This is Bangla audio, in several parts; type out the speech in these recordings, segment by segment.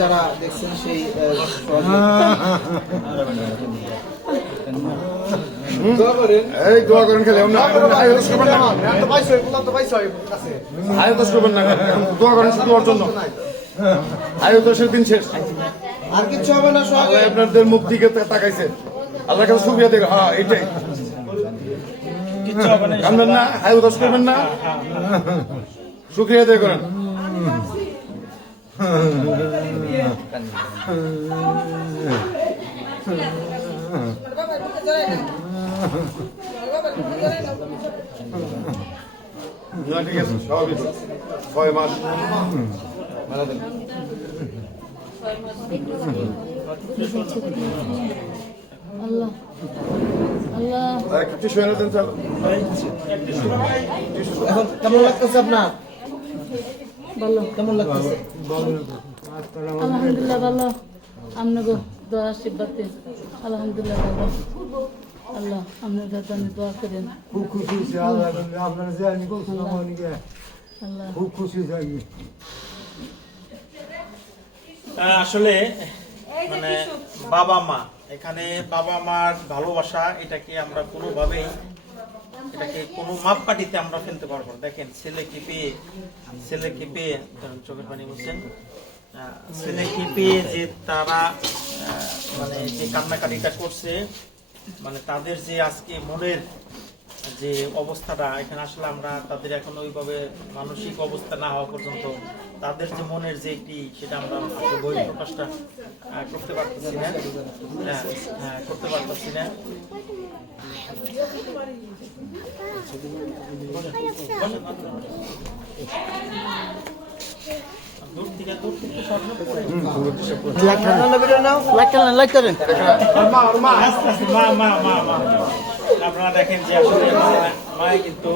যারা দেখছেন সেই এই দোয়া করেন খেলে দোয়া করেন শুধু ওর জন্য আয়ুতোষের দিন শেষ আর কিছু হবে না। আল্লাহ আপনাদের মুখ দিকে তাকাইছে, আল্লাহ কাছে সুবিধা দেবে। হ্যাঁ এটাই কামবেন না, আয়ুতোষ করবেন না, শুক্রিয়া আদায় করেন। না ঠিক আছে, স্বাভাবিক 6 মাস মেলা দেন। আল্লাহ আল্লাহ একটু শুয়ে দেন স্যার। এখন কেমন লাগতেছে আপনার? ভালো, কেমন লাগতেছে? আলহামদুলিল্লাহ ভালো। আপনাকে দোয়া আশীর্বাদ দিন। আলহামদুলিল্লাহ ভালো। আল্লাহ আপনার কাছে আমি দোয়া করেন। খুব খুশি হয়েছে আল্লাহ আপনারা যে আমি করছিলাম আল্লাহ খুব খুশি হয়েছে। আসলে মানে বাবা মা, এখানে বাবা মার ভালোবাসা এটাকে আমরা কোনোভাবেই এটাকে কোনো মাপকাঠিতে আমরা ফেলতে পারবো না। দেখেন ছেলেকে পেয়ে চোখের পানি বলছেন, ছেলেকে পেয়ে যে তারা মানে যে কান্নাকাটিটা করছে, মানে তাদের যে আজকে মনের যে অবস্থাটা, এখানে আসলে আমরা তাদের এখন ওইভাবে মানসিক অবস্থা না হওয়া পর্যন্ত তাদের যে মনের যে একটি, সেটা আমরা বই প্রকাশটা করতে পারতেছি না। হ্যাঁ করতে পারতেছি না। দূর থেকে স্বপ্ন পড়ে আপনারা দেখেন যে আসলে মায় কিন্তু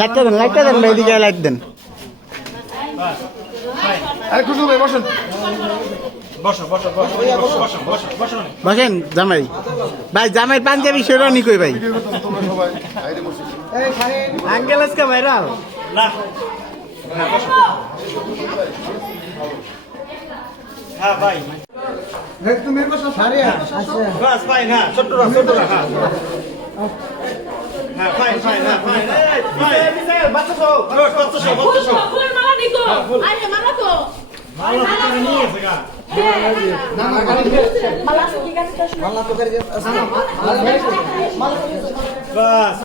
লাইটটা দেন এদিকে লাইট দেন। বসেন জামাই ভাই, জামাই পাঞ্জাবি শেরওয়ানি কই ভাই? আঙ্কেল আজকে ভাইরাল না। হ্যাঁ ভাই বাস ভাই, হ্যাঁ ছোট্টরা হ্যাঁ হ্যাঁ ফাইন ফাইন হ্যাঁ ফাইন বাচ্চা সব ফুল মালা নিকো আরে মালা তো মালা নিয়ে এসে গা মালা কি গাছ মাল্লা তো করে বাস।